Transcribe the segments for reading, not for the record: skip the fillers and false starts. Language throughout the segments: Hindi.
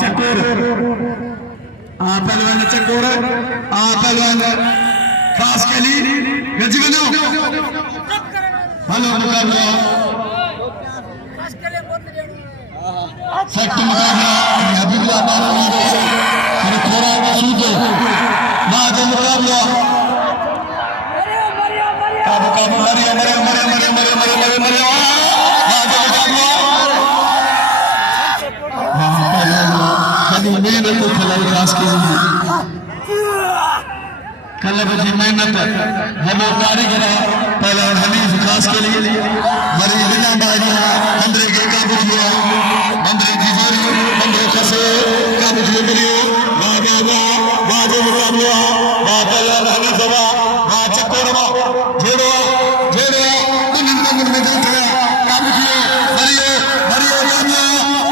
चकोर पहलवान चकोर पहलवान खास केली गजगनो हेलो मुकाबला सख्त मुकाबला हबीबुल्लाह नारायण फिर थोड़ा मसूद बाद मुकाबला काबू काबू मरिया मरिया मरिया मरिया मरिया मरिया मरिया मरिया मेहनत खिलाई खास की कल बजी मेहनत हमें कारीगर पहले हनीफ खास के लिए मरी बिना बाजिया बंदरे के काबू किया बंदरे की जोरी बंदरे खसे काबू किए करियो वाह वाह वाह वाह जो मुकाबला वाह पहले हनीफ वाह वाह चकोरवा जोड़ो जोड़ो दिन दिन में देख रहा काबू किए मरियो मरियो रामिया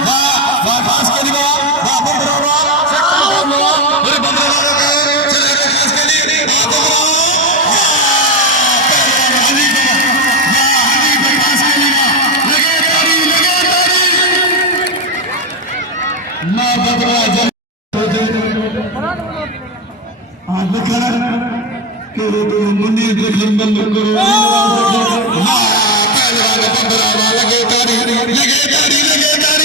वाह वाह खास के लिए वाह बंदरा वाह मेरे बंदरा चले गए खास के लिए लगे तारी